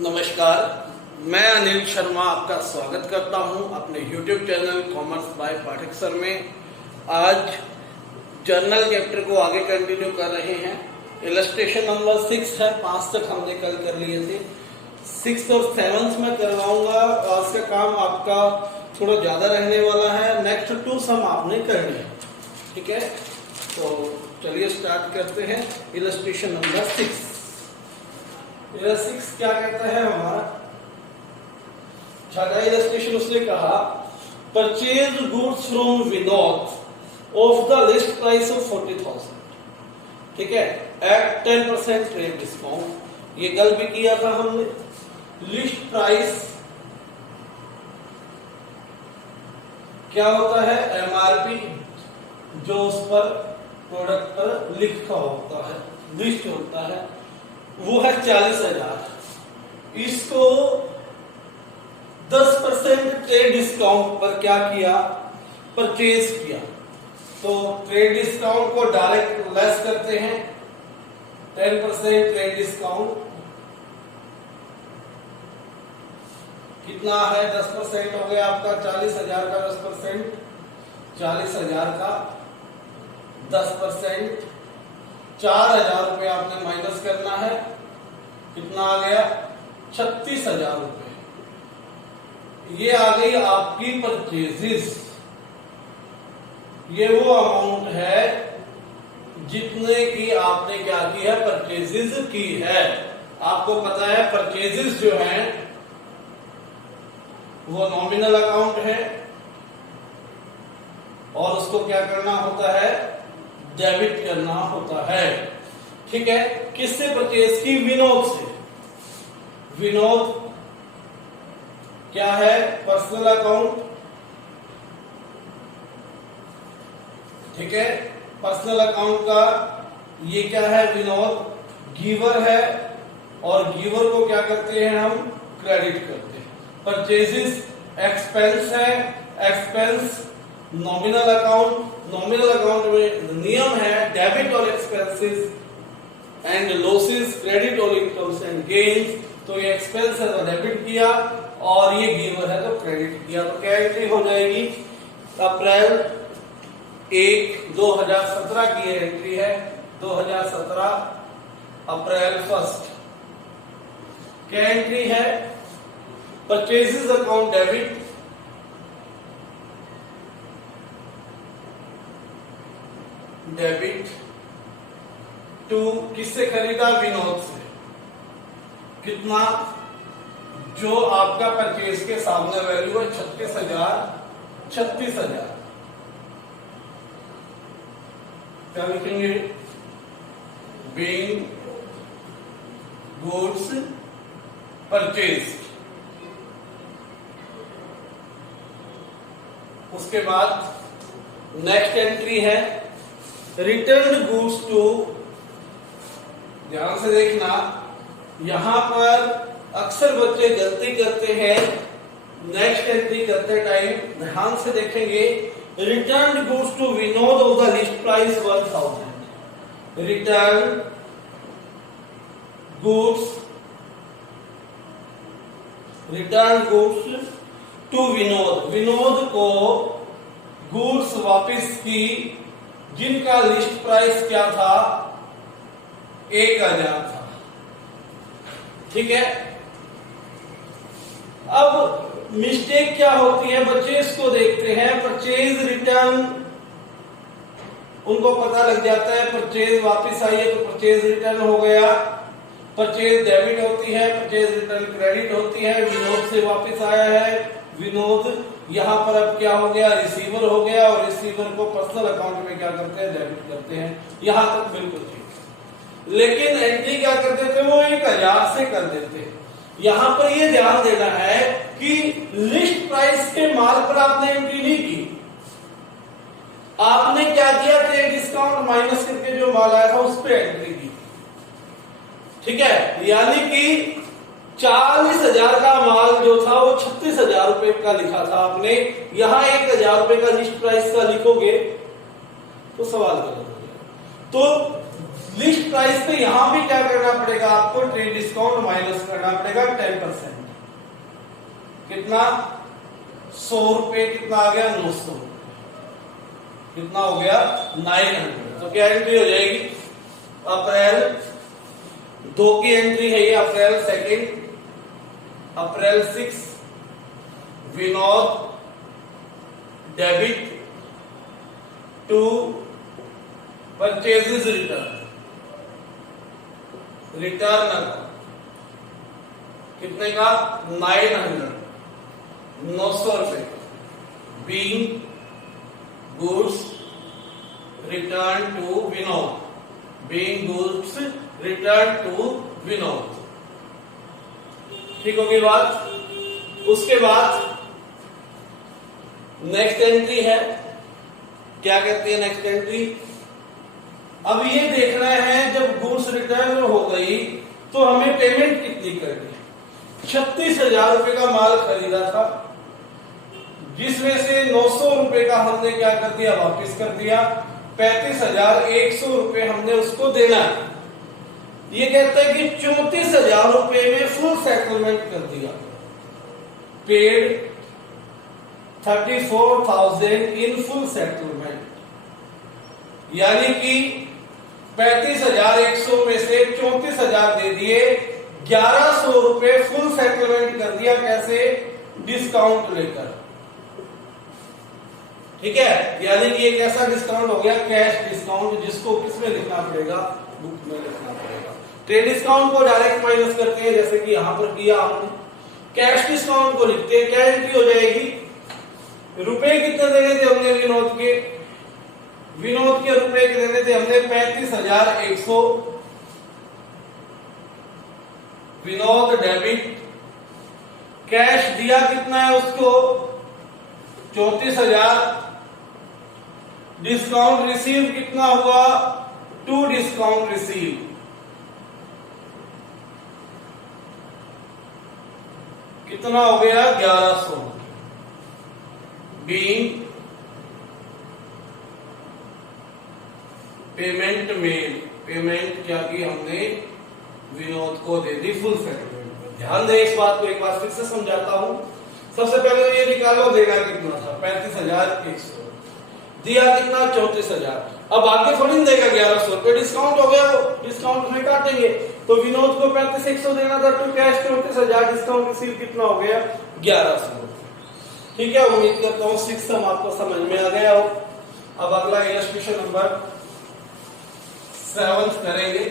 नमस्कार, मैं अनिल शर्मा आपका स्वागत करता हूं अपने YouTube channel commerce by Pathak sir में। आज जर्नल चैप्टर को आगे कंटिन्यू कर रहे हैं। इलस्ट्रेशन नंबर 6 है, 5 तक हमने कल कर लिए थे। 6 और 7 में करवाऊंगा। आज का काम आपका थोड़ा ज्यादा रहने वाला है। नेक्स्ट 2 सम आपने कर लिया, ठीक है। तो चलिए स्टार्ट करते हैं। इलस्ट्रेशन नंबर 6 क्या कहता है हमारा छठा इलस्ट्रेशन। उसने कहा purchase goods from Vinod of the list price of 40,000, ठीक है, एट 10% ट्रेड डिस्काउंट। ये कल भी किया था हमने। लिस्ट प्राइस क्या होता है? एमआरपी जो उस पर प्रोडक्ट पर लिखा होता है, लिस्ट होता है, वो है 40,000। इसको 10% ट्रेड डिस्काउंट पर क्या किया? परचेज किया। तो ट्रेड डिस्काउंट को डायरेक्ट लेस करते हैं। 10% ट्रेड डिस्काउंट कितना है? 10% हो गया आपका 40,000 का 10%, 40,000 का 10%, 4,000 रुपये आपने माइनस करना है। कितना आ गया? 36,000 रुपये। ये आ गई आपकी परचेजेस। ये वो अमाउंट है जितने की आपने क्या की है? परचेजेस की है। आपको पता है परचेजेस जो है वो नॉमिनल अकाउंट है और उसको क्या करना होता है? डेबिट करना होता है, ठीक है। किससे परचेज की? विनोद से। विनोद क्या है? पर्सनल अकाउंट, ठीक है। पर्सनल अकाउंट का ये क्या है? विनोद गिवर है और गिवर को क्या करते हैं हम? क्रेडिट करते हैं। परचेजेस एक्सपेंस है, expense nominal account. Nominal account में नियम है डेबिट और एक्सपेंसेस एंड लॉसेस, क्रेडिट और इनकम्स एंड गेन्स। तो ये एक्सपेंस है तो डेबिट किया और ये गिवर है तो क्रेडिट किया। तो क्या एंट्री हो जाएगी? अप्रैल 1, 2017 की एंट्री है। 2017 अप्रैल 1 क्या एंट्री है? Purchases account debit, debit to किससे खरीदा? विनोद से। कितना? जो आपका परचेज के सामने वैल्यू है 36,000। क्या लिखेंगे? Being goods purchase. उसके बाद नेक्स्ट एंट्री है रिटर्न गुड्स टू। ध्यान से देखना, यहां पर अक्सर बच्चे गलती करते हैं नेक्स्ट एंट्री करते टाइम। ध्यान से देखेंगे, return goods to Vinod of the list price 1,000। Return goods to Vinod. Vinod को गुड्स वापस की जिनका लिस्ट प्राइस क्या था? 1,000 था, ठीक है। अब मिस्टेक क्या होती है? परचेज को देखते हैं। परचेज रिटर्न उनको पता लग जाता है परचेज वापस आई है तो परचेज रिटर्न हो गया। परचेज डेबिट होती है, परचेज रिटर्न क्रेडिट होती है। विनोद से वापस आया है। विनोद यहां पर अब क्या हो गया? रिसीवर हो गया और रिसीवर को पर्सनल अकाउंट में क्या करते हैं? डेबिट करते हैं। यहां तक बिल्कुल ठीक। लेकिन एंट्री क्या कर देते? वो 1,000 से कर देते। यहां पर ये ध्यान देना है कि लिस्ट प्राइस के माल पर आपने एंट्री नहीं की। आपने क्या किया? ट्रेड डिस्काउंट माइनस करके जो माल आया था उस पर एंट्री की, ठीक है। यानी कि 40,000 का माल जो था वो 36,000 रुपए का लिखा था आपने। यहां 1,000 रुपए का लिस्ट प्राइस का लिखोगे तो सवाल गलत हो जाएगा। तो लिस्ट प्राइस पे यहां भी क्या करना पड़ेगा आपको, ट्रेड डिस्काउंट माइनस करना पड़ेगा 10%। कितना, 100 रुपए, कितना आ गया 900, कितना हो गया 900। तो क्या एंट्री हो जाएगी, अप्रैल 2 की एंट्री है ये, April 2, April 6 Vinod debit to purchases return, return कितने का 900 रुपए, being goods return to Vinod, being goods return to Vinod. ठीक होगी बात। उसके बाद नेक्स्ट एंट्री है, क्या कहती है नेक्स्ट एंट्री, अब ये देख रहे हैं जब गुड्स रिटर्न हो गई तो हमें पेमेंट कितनी करनी। 36,000 रुपए का माल खरीदा था, जिसमें से 900 रुपए का हमने क्या कर दिया, वापस कर दिया। 35,100 रुपए हमने उसको देना है। ये कहता है कि 34,000 रुपए में फुल सेटलमेंट कर दिया, पेड 34,000 इन फुल सेटलमेंट, यानी कि 35,100 में से 34,000 दे दिए, 1,100 रुपए फुल सेटलमेंट कर दिया। कैसे, डिस्काउंट लेकर। ठीक है, यानी कि एक ऐसा डिस्काउंट हो गया कैश डिस्काउंट, जिसको किसमें लिखना पड़ेगा, बुक में लिखना पड़ेगा। ट्रेड डिस्काउंट को डायरेक्ट माइनस करते हैं, जैसे कि यहां पर किया हमने। कैश डिस्काउंट को लिखते हैं, क्या एंट्री हो जाएगी, रुपए कितने देने थे हमने विनोद के, विनोद के रुपए देने थे हमने 35,100, विनोद डेबिट, कैश दिया कितना है उसको 34,000, डिस्काउंट रिसीव कितना हुआ 2 डिस्काउंट रिसीव, कितना हो गया 1,100, बीइंग पेमेंट मेल, पेमेंट क्या की हमने विनोद को दे दी फुल सेटलमेंट। ध्यान दें इस बात को, एक बार फिर से समझाता हूं। सबसे पहले तो ये निकालो, देना कितना था 35,100, दिया कितना 34,000। अब आगे थोड़ी देगा 1,100 रुपए, डिस्काउंट हो गया, डिस्काउंट में काटेंगे। तो विनोद को 35,100 देना था, तो कैश 34,000, डिस्काउंट रिसीव कितना हो गया 1,100। ठीक है, उम्मीद करता हूं 6 सम आपको समझ में आ गया हो। अब अगला इलस्ट्रेशन नंबर 7 करेंगे।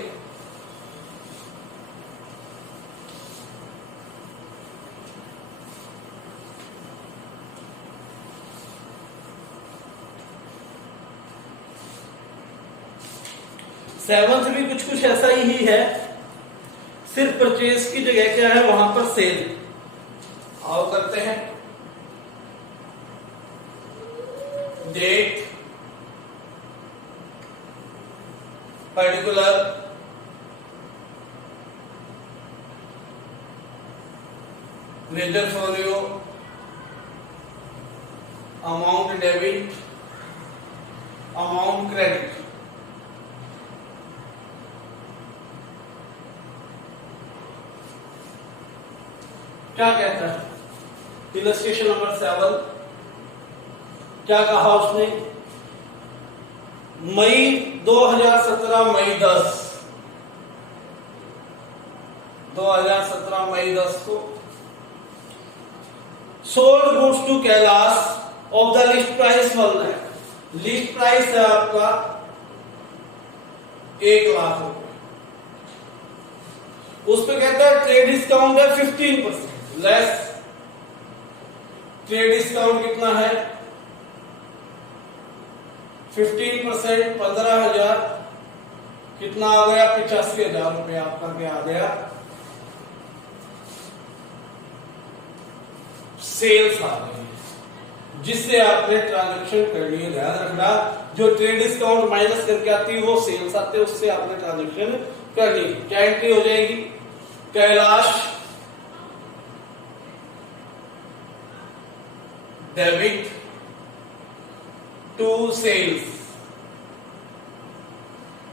सेवंथ भी कुछ ऐसा ही है, सिर्फ परचेज की जगह क्या है वहां पर सेल। आओ करते हैं, date, particular, ledger folio, amount debit, amount credit. क्या कहता है इलस्ट्रेशन नंबर 7, क्या कहा उसने, मई 2017 मई 10 2017 मई 10 को sold goods to Kailash of the list price 1 lakh. List price है आपका 1 लाख रुपए, उस पे कहता है ट्रेड डिस्काउंट है 15% लेस। ट्रेड डिस्काउंट कितना है 15%, 15,000, कितना आ गया 85,000 रुपए आपका क्या आ गया, सेल्स आ गई, जिससे आपने ट्रांजैक्शन करनी है। ध्यान रखना, जो ट्रेड डिस्काउंट माइनस करके आती है वो सेल्स आते हैं, उससे आपने ट्रांजैक्शन करनी है। क्या एंट्री हो जाएगी, कैलाश डेबिट टू सेल्स,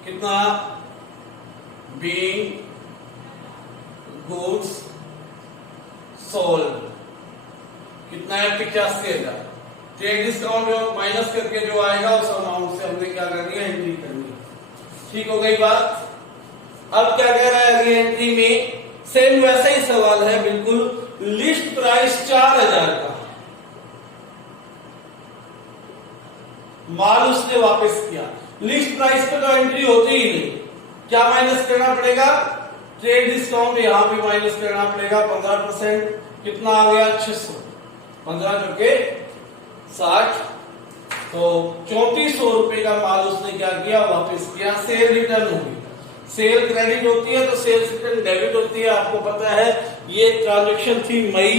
कितना बीइंग गुड्स सोल्ड, कितना है 85,000। ट्रेड डिस्काउंट माइनस करके जो आएगा उस अमाउंट से हमने क्या करनी है, एंट्री करनी है। ठीक हो गई बात। अब क्या कह रहा है अगली एंट्री में, सेम वैसा ही सवाल है बिल्कुल। लिस्ट प्राइस 4,000 का माल उसने वापस किया। लिस्ट प्राइस पे तो एंट्री होती ही नहीं, क्या माइनस करना पड़ेगा, ट्रेड डिस्काउंट यहां भी माइनस करना पड़ेगा 15%। कितना आ गया 600, 15 चौके 60, तो 3400 रुपए का माल उसने क्या किया, वापस किया। सेल रिटर्न होगी, सेल क्रेडिट होती है तो सेल्स रिटर्न डेबिट होती है, आपको पता है। ये ट्रांजेक्शन थी मई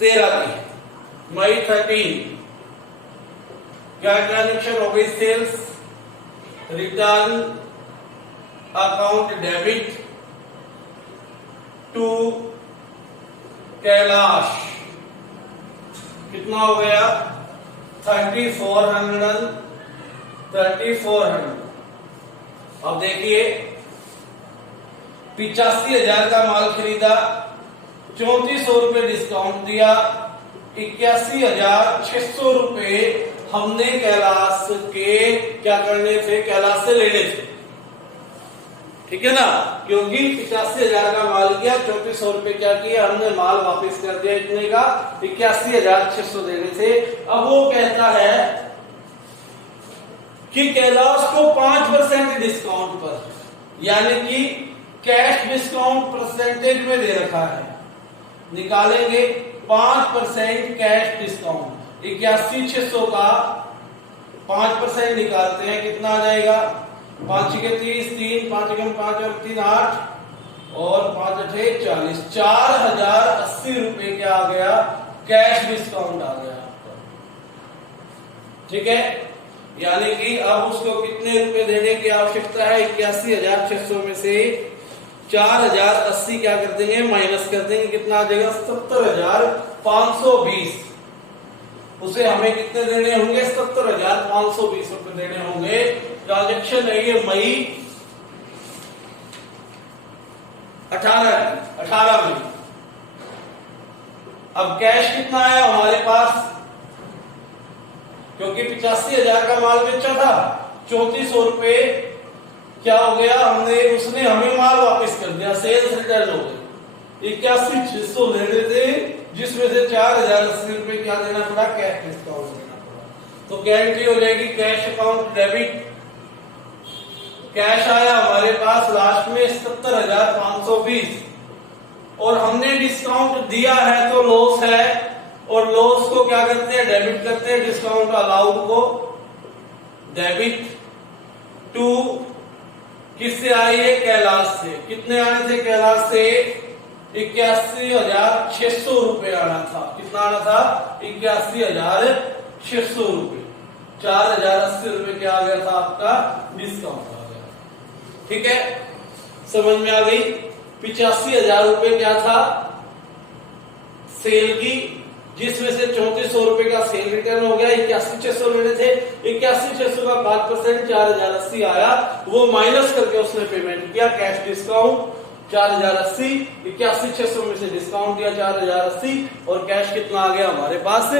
13 की, मई 13 क्या ट्रांजेक्शन हो गई, sales return account debit to Kailash, कितना हो गया 3400। अब देखिए 85,000 का माल खरीदा, 3400 रुपए डिस्काउंट दिया, 81,600 रुपए हमने कैलाश के क्या करने थे, कैलाश से लेने थे। ठीक है ना, क्योंकि 85,000 का माल किया, 3400 रुपए क्या किया हमने, माल वापस कर दिया। इतने का 81,600 देने थे। अब वो कहता है कि कैलाश को 5% डिस्काउंट पर, यानी कि कैश डिस्काउंट परसेंटेज में दे रखा है, निकालेंगे 5% कैश डिस्काउंट। 81,600 का 5% निकालते हैं, कितना आ जाएगा, 5 के 30, 3 5 के 5 और 3 8 और 5 8 40, 4,080 रुपए क्या आ गया, कैश डिस्काउंट आ गया। ठीक है, यानी कि अब उसको कितने रुपए देने की आवश्यकता है, 81,600 में से 4,080 क्या कर देंगे, माइनस कर देंगे, कितना आ जाएगा 70,520। उसे हमें कितने देने होंगे, 70,520 रुपए देने होंगे। ट्रांजेक्शन है ये मई 18 में। अब कैश कितना आया हमारे पास, क्योंकि 85,000 का माल बेचा था, 3400 रुपए क्या हो गया, हमने उसने हमें माल वापस कर दिया, सेल्स रिटर्न हो गई। 81,600 लेने थे, जिसमें से 4,080 रुपए क्या देना पड़ा, कैश डिस्काउंट देना पड़ा। तो क्या एंट्री हो जाएगी, कैश अकाउंट डेबिट। कैश आया हमारे पास लास्ट में 70,520, और हमने डिस्काउंट दिया है तो लॉस है, और लॉस को क्या करते हैं, डेबिट करते हैं। डिस्काउंट अलाउड को डेबिट टू किससे आई है, कैलाश से। कितने आने थे कैलाश से, 81,600 रुपए आना था। कितना आना था, 81,600 रुपए। 4,080 रुपए क्या आ गया था, आपका डिस्काउंट आ गया। ठीक है, समझ में आ गई। 85,000 रुपए क्या था, सेल की, जिसमें से 3400 रुपए का सेल रिटर्न हो गया। 81,600 लेने थे, 81,600 का 5% 4,080 आया, वो माइनस करके उसने पेमेंट किया। कैश डिस्काउंट 4,080, 81,600 में से डिस्काउंट दिया 4,080, और कैश कितना आ गया हमारे पास,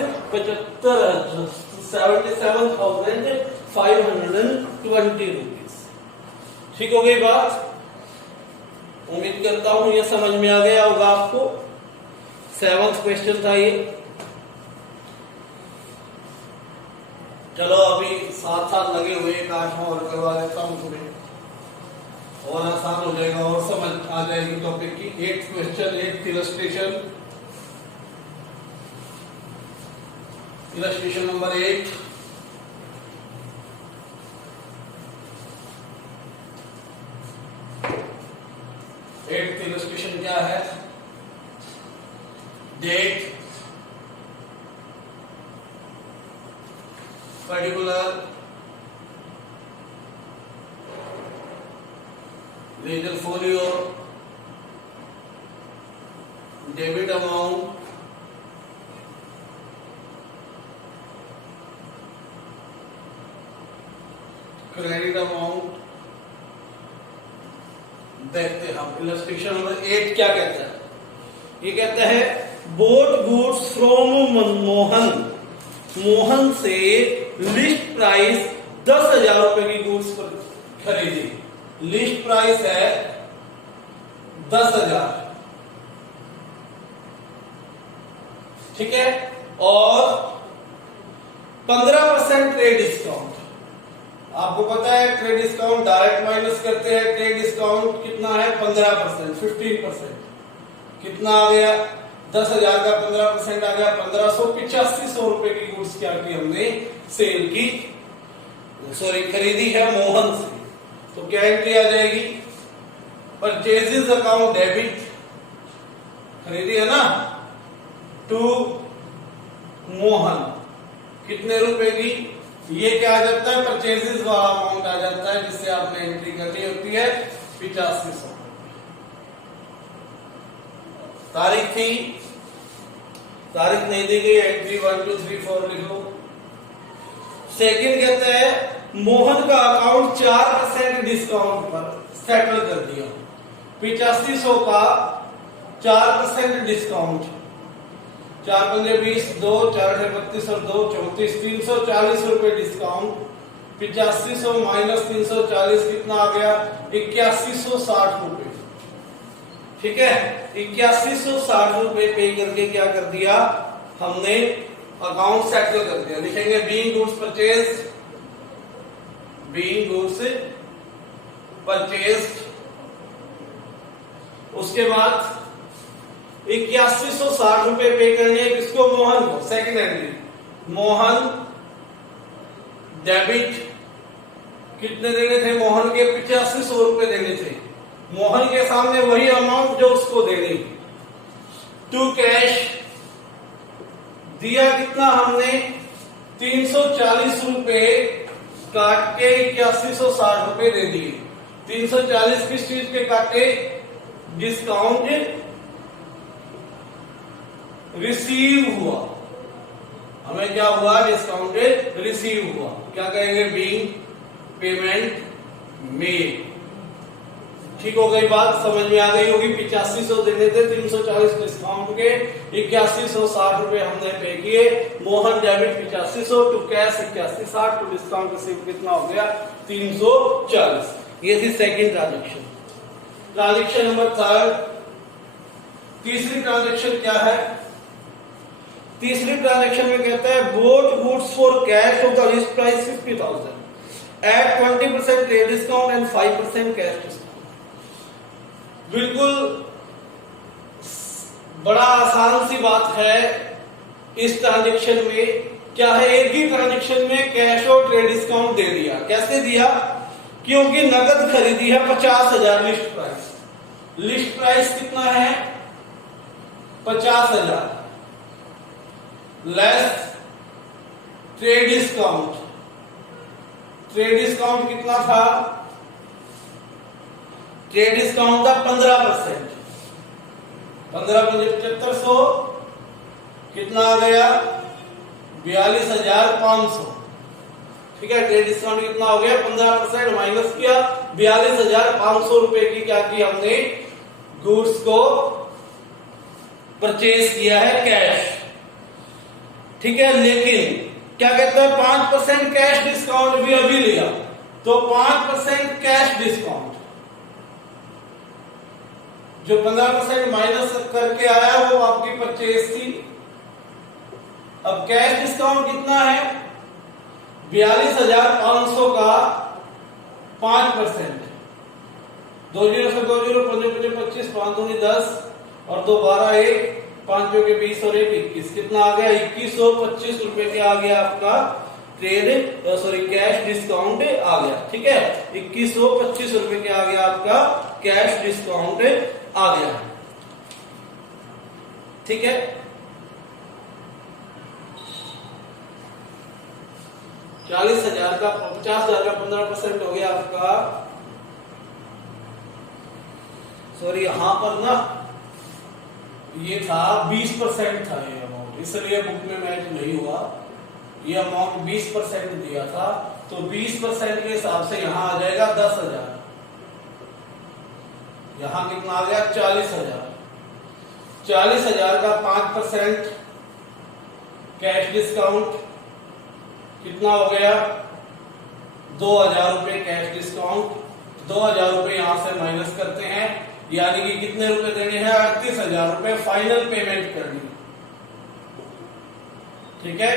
77,520 रुपीज। ठीक हो गई बात, उम्मीद करता हूं ये समझ में आ गया होगा आपको। 7th क्वेश्चन था ये। चलो अभी साथ साथ लगे हुए, एक 8वां और करवा देता हूं तुम्हें, और आसान हो जाएगा और समझ आ जाएगी टॉपिक की। 8th question, 8th illustration, illustration number 8। Illustration क्या है, date, particular, ledger folio, debit amount, credit amount, देखते हैं हम इलस्ट्रेशन नंबर 8 क्या कहता है। ये कहता है bought goods from Manmohan, Mohan से लिस्ट प्राइस 10,000 रुपए की गुड्स पर खरीदी। लिस्ट प्राइस है 10,000, ठीक है, और 15% ट्रेड डिस्काउंट। आपको पता है ट्रेड डिस्काउंट डायरेक्ट माइनस करते हैं, ट्रेड डिस्काउंट कितना है 15%, 15% कितना आ गया 10,000 का 15% आ गया 1585 रुपए की गुड्स क्या की हमने सेल की, सॉरी खरीदी है मोहन से। तो क्या एंट्री आ जाएगी, परचेजेस अकाउंट डेबिट, खरीदी है ना, टू मोहन कितने रुपए की, ये क्या आ जाता है परचेजेस वाला अमाउंट आ जाता है जिससे आपने एंट्री करनी होती है 8500। तारीख थी, तारीख नहीं दी गई, एंट्री 1 2 3 4 लिख लो। सेकंड कहता है मोहन का अकाउंट 4% डिस्काउंट पर सेटल कर दिया, 8500 का 4% डिस्काउंट, 4 पंजे 20, 2 4 32 और 2 34, 340 रुपए डिस्काउंट, 8500 माइनस 340 कितना आ गया 8160 रुपए, ठीक है। 8160 रुपए पे करके क्या कर दिया हमने अकाउंट सेटल कर दिया। लिखेंगे being goods purchase, being goods purchased, उसके बाद 8160 रुपए पे करने हैं किसको, मोहन को, सेकंड एंट्री मोहन डेबिट, कितने देने थे मोहन के 8500 रुपए देने थे, मोहन के सामने वही अमाउंट जो उसको देनी, टू कैश दिया कितना हमने 340 रुपए काट के 8160 रुपए दे दिए। 340 किस चीज के काटे, डिस्काउंट रिसीव हुआ, हमें क्या हुआ डिस्काउंटेड रिसीव हुआ, क्या कहेंगे बीइंग पेमेंट मेड। ठीक हो गई बात, समझ में आ गई होगी। 8500 देने थे, 340 डिस्काउंट के 8160 रुपए हमने पे किए, Mohan debit 8500 to cash 8160 to discount receive कितना हो गया 340। ये थी सेकंड ट्रांजेक्शन। ट्रांजेक्शन नंबर 3, तीसरी ट्रांजेक्शन क्या है, तीसरी ट्रांजेक्शन में कहता है bought goods for cash of the list price 50,000 at 20% trade discount and 5% cash discount. बिल्कुल बड़ा आसान सी बात है इस ट्रांजेक्शन में। क्या है, एक ही ट्रांजेक्शन में कैश और ट्रेड डिस्काउंट दे दिया। कैसे दिया, क्योंकि नगद खरीदी है 50,000 लिस्ट प्राइस, लिस्ट प्राइस कितना है 50,000 less trade discount, trade discount कितना था, ट्रेड डिस्काउंट था 15%, 15,7500 कितना आ गया 42,500, ठीक है। ट्रेड डिस्काउंट कितना हो गया 15% माइनस किया 42,500 रुपए की क्या की हमने गुड्स को परचेज किया है कैश, ठीक है। लेकिन क्या कहता है 5% कैश डिस्काउंट भी अभी लिया, तो 5% कैश डिस्काउंट जो 15% माइनस करके आया वो आपकी परचेज थी। अब कैश डिस्काउंट कितना है 42,500 का 5%, 2 0 से 2 0, 5 5 25, 5 दूनी 10 और 2 12 1, 5 के 20 और 1 21, कितना आ गया 2125 रुपए के आ गया आपका ट्रेड सॉरी कैश डिस्काउंट आ गया, ठीक है। 2125 रुपए के आ गया आपका कैश डिस्काउंट आ गया, ठीक है। चालीस हजार का 50,000 का 15% हो गया आपका, सॉरी यहां पर ना ये था 20% था ये अमाउंट, इसलिए बुक में मैच नहीं हुआ। ये अमाउंट 20% दिया था, तो 20% के हिसाब से यहां आ जाएगा 10,000, यहां कितना आ गया 40,000। 40,000 का 5% कैश डिस्काउंट कितना हो गया 2,000 रुपए कैश डिस्काउंट। 2,000 रुपए यहां से माइनस करते हैं, यानी कि कितने रुपए देने हैं 38,000 रुपए फाइनल पेमेंट करनी। ठीक है,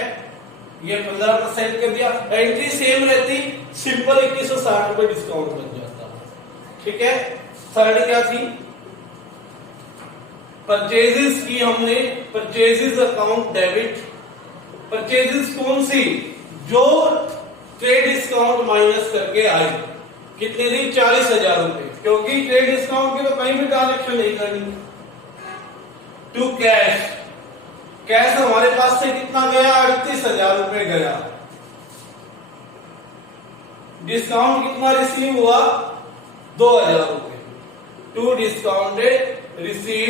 ये 15% कर दिया, एंट्री सेम रहती, सिंपल 2160 रुपए डिस्काउंट बन जाता। ठीक है, थर्ड क्या थी परचेजेस की, हमने परचेजेस अकाउंट डेबिट। परचेजेस कौन सी जो ट्रेड डिस्काउंट माइनस करके आई, कितनी थी 40,000 रुपए, क्योंकि ट्रेड डिस्काउंट की तो कहीं भी ट्रांजेक्शन नहीं करनी। टू कैश, कैश हमारे पास से कितना गया 38,000 रुपए गया। डिस्काउंट कितना रिसीव हुआ 2,000 रुपए। टू डिस्काउंटेड रिसीव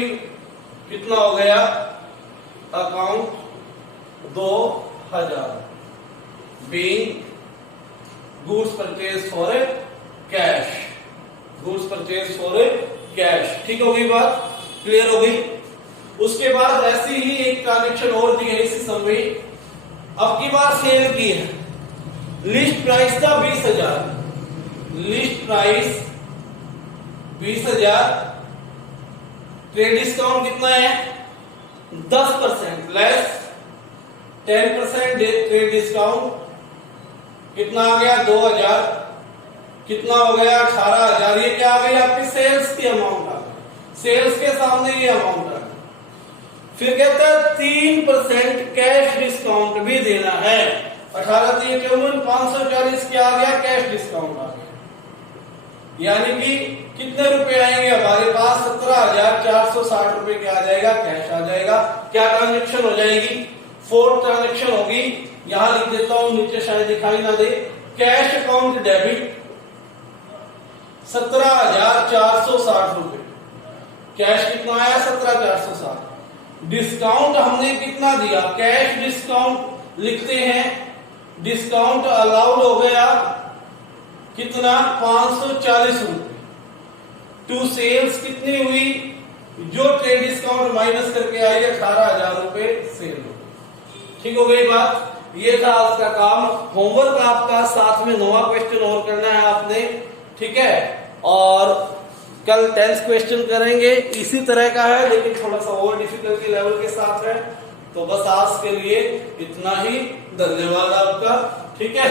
कितना हो गया account 2,000 being goods purchase for cash. Goods purchase for cash. ठीक हो गई बात, क्लियर हो गई। उसके बाद ऐसी ही एक ट्रांजेक्शन और दी है इसी समय, अब की बार सेल की है। लिस्ट प्राइस था 20,000, लिस्ट प्राइस 20,000, ट्रेड डिस्काउंट कितना है 10% लेस 10% ट्रेड डिस्काउंट कितना आ गया 2,000, कितना हो गया 18,000। ये क्या आ गई आपकी सेल्स की अमाउंट आ गई, सेल्स के सामने ये अमाउंट आ गई। फिर कहता है 3% कैश डिस्काउंट भी देना है। 18,3 540 क्या आ गया कैश डिस्काउंट आ गया, यानी कि कितने रुपए आएंगे हमारे पास 17,460 रुपए क्या आ जाएगा कैश आ जाएगा। क्या ट्रांजेक्शन हो जाएगी 4 ट्रांजेक्शन होगी। यहां लिख देता हूं, नीचे शायद दिखाई ना दे। कैश अकाउंट डेबिट 17,460 रुपए, कैश कितना आया 17,460। डिस्काउंट हमने कितना दिया, कैश डिस्काउंट लिखते हैं, डिस्काउंट अलाउड हो गया कितना 540 रुपए। टू सेल्स कितनी हुई, जो ट्रेड डिस्काउंट माइनस करके आई 18,000 रुपए सेल हो गई। ठीक हो गई बात, ये था आज का काम। होमवर्क आपका साथ में 9वां क्वेश्चन और करना है आपने। ठीक है, और कल 10th क्वेश्चन करेंगे, इसी तरह का है लेकिन थोड़ा सा और डिफिकल्टी लेवल के साथ है। तो बस आज के लिए इतना ही, धन्यवाद आपका। ठीक है।